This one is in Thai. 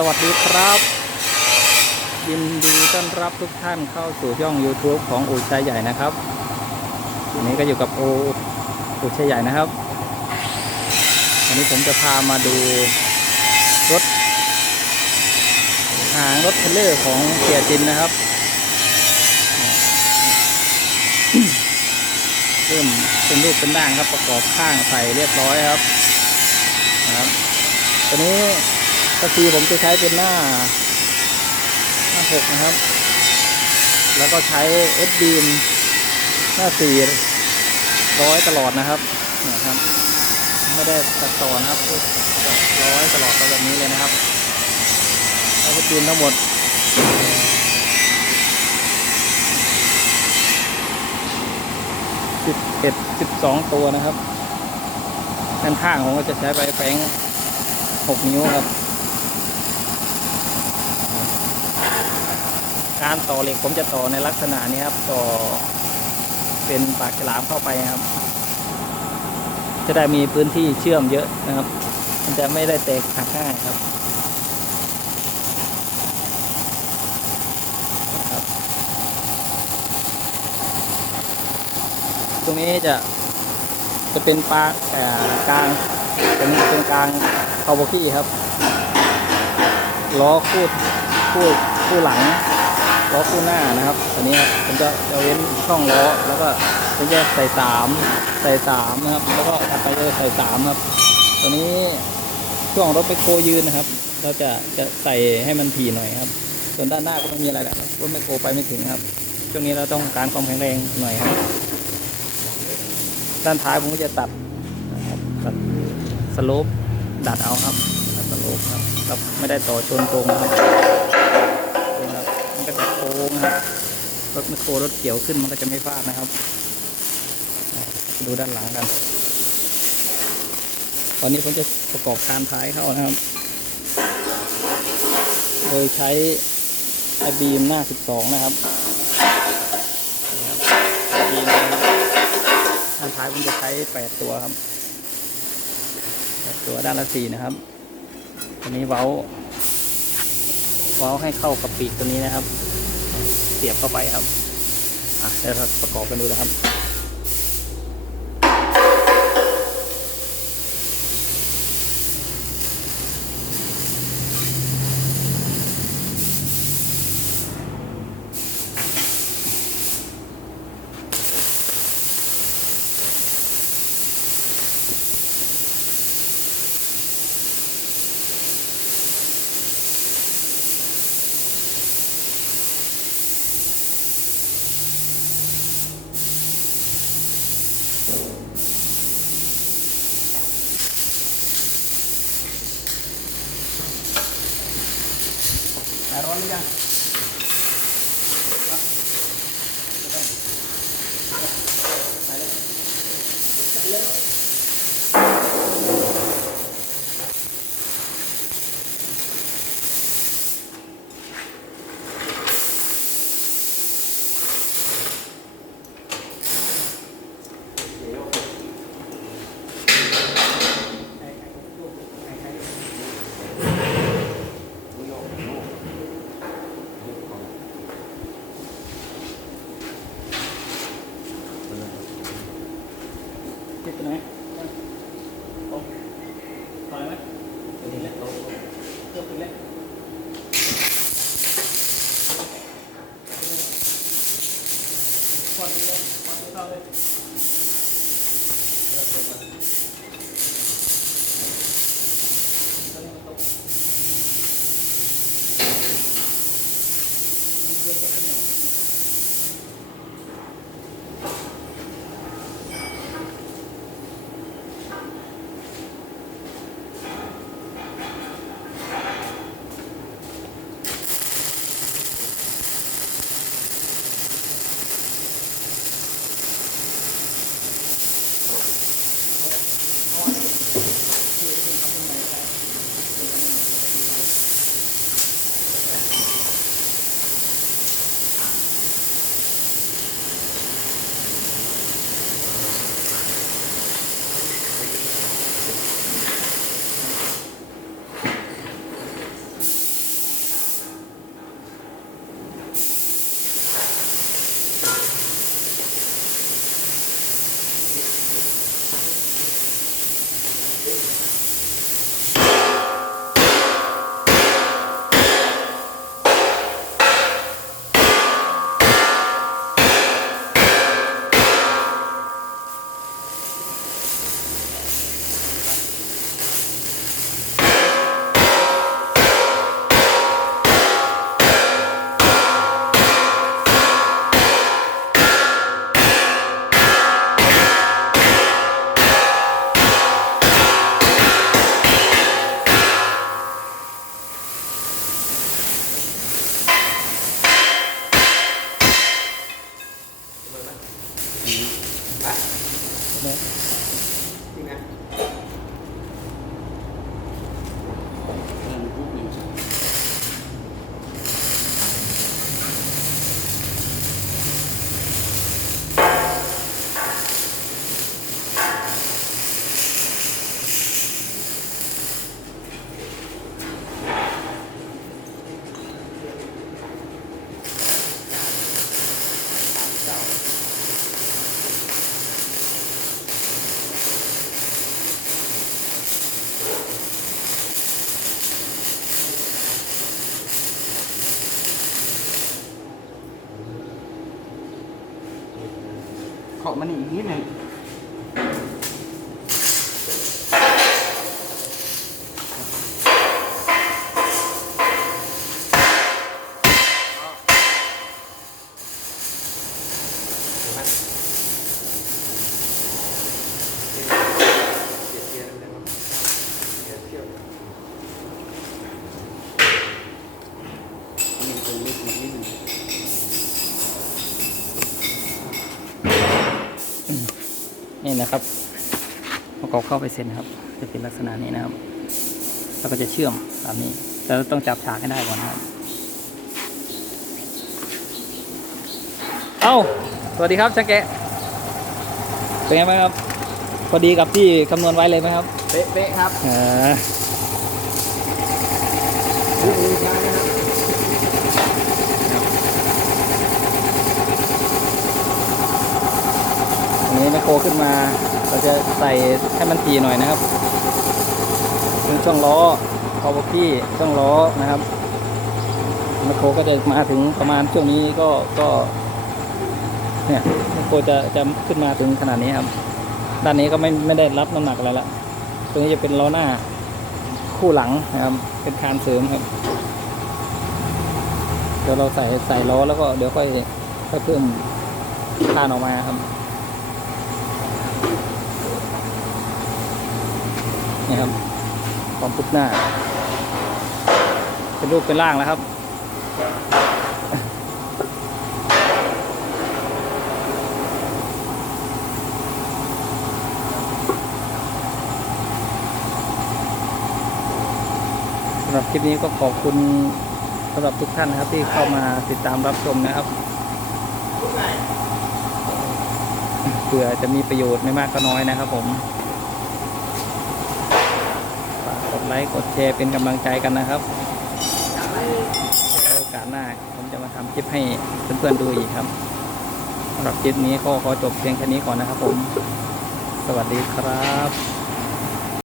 สวัสดีครับ ยินดีต้อนรับทุกท่านเข้าสู่ช่อง YouTube ของอูชัยใหญ่นะครับวันนี้ก็อยู่กับโออูชัยใหญ่นะครับวันนี้ผมจะพามาดูรถหางรถเทรลเลอร์ของเกียร์จินนะครับเริ่มเป็นรูปเป็นร่างครับประกอบข้างใส่เรียบร้อยครับนะครับตัวนี้ กระซีผมจะใช้เป็นหน้าหน้าหกนะครับ แล้วก็ใช้เอสบีมหน้าสี่ร้อยตลอดนะครับนะครับ ไม่ได้ตัดต่อนะครับร้อยตลอดแบบนี้เลยนะครับเอสบีมทั้งหมดสิบเอ็ดสิบสองตัวนะครับด้านข้างผมก็จะใช้ใบแฟงหกนิ้วครับ การต่อเหล็กผมจะต่อในลักษณะนี้ครับ ต่อเป็นปากฉลามเข้าไปครับ จะได้มีพื้นที่เชื่อมเยอะนะครับ มันจะไม่ได้แตกหักง่ายครับครับ ตรงนี้จะจะเป็นปลาเอ่กลางเป็นเป็นกลางคาบกี้ครับล้อคู่คู่คู่หลัง ล้อคู่หน้านะครับตัวนี้ครับผมจะจะเว้นช่องล้อแล้วก็จะแยกใส่สามใส่สามนะครับ แล้วก็ถัดไปจะใส่สามครับ ตัวนี้ช่วงรถไปโคยืนนะครับ เราจะจะใส่ให้มันถี่หน่อยครับ ส่วนด้านหน้าก็ไม่มีอะไรแหละรถไมโครไปไม่ถึงครับ ช่วงนี้เราต้องการความแข็งแรงหน่อยครับ ด้านท้ายผมก็จะตัดตัดสโลปดัดเอาครับตัดสโลปครับครับไม่ได้ต่อชนตรงนะครับ นะครับรถไมคโครรถเกี่ยวขึ้นมันก็จะไม่พลาดนะครับ ดูด้านหลังกัน ตอนนี้ผมจะประกอบคานท้ายเข้านะครับ โดยใช้ไอบีมหน้า 12 นะครับบไอบีมคานท้ายผมจะใช้แปดตัวครับแปดตัวด้านละสี่นะครับตัวนี้เว้าเว้าให้เข้ากับปีกตัวนี้นะครับ เสียบเข้าไปครับอะเดี๋ยวเราประกอบกันดูนะครับ ติดไปไหนโอ้ถอยไหมนี่แห 一百，าะมันอีกนิดหนึ่ง นี่เป็นลึกมันนิดหนึ่ง นี่นะครับประกอบเข้าไปเสร็จนะครับ จะเป็นลักษณะนี้นะครับ แล้วก็จะเชื่อมแบบนี้แต่เราต้องจับฉากให้ได้ก่อนนะครับ เอ้า สวัสดีครับช่างแกะ เป็นไงบ้างครับ พอดีกับที่คำนวณไว้เลยไหมครับ เป๊ะๆครับเออ ดูมือช้านะครับ อันนี้ไมโคขึ้นมา เราจะใส่ให้มันตีหน่อยนะครับถึงช่วงล้อคอบกี้ช่วงล้อนะครับไมโครก็จะมาถึงประมาณช่วงนี้ก็ก็เนี่ยไมโครจะจะขึ้นมาถึงขนาดนี้ครับ ด้านนี้ก็ไม่ไม่ได้รับน้ำหนักอะไรละตรงนี้จะเป็นล้อหน้าคู่หลังนะครับ เป็นคานเสริมครับเดี๋ยวเราใส่ใส่ล้อแล้วก็เดี๋ยวค่อยค่อยเพิ่มคานออกมาครับ นี่ครับ ความพุบหน้า เป็นรูปเป็นร่างแล้วครับสำหรับคลิปนี้ก็ขอบคุณสำหรับทุกท่านนะครับ ที่เข้ามาติดตามรับชมนะครับเผื่อจะมีประโยชน์ไม่มากก็น้อยนะครับผม ฝากกด ไลค์กดแชร์เป็นกำลังใจกันนะครับโอกาสหน้าผมจะมาทำคลิปให้เพื่อนๆดูอีกครับสำหรับคลิปนี้ก็ขอจบเพียงแค่นี้ก่อนนะครับผม สวัสดีครับ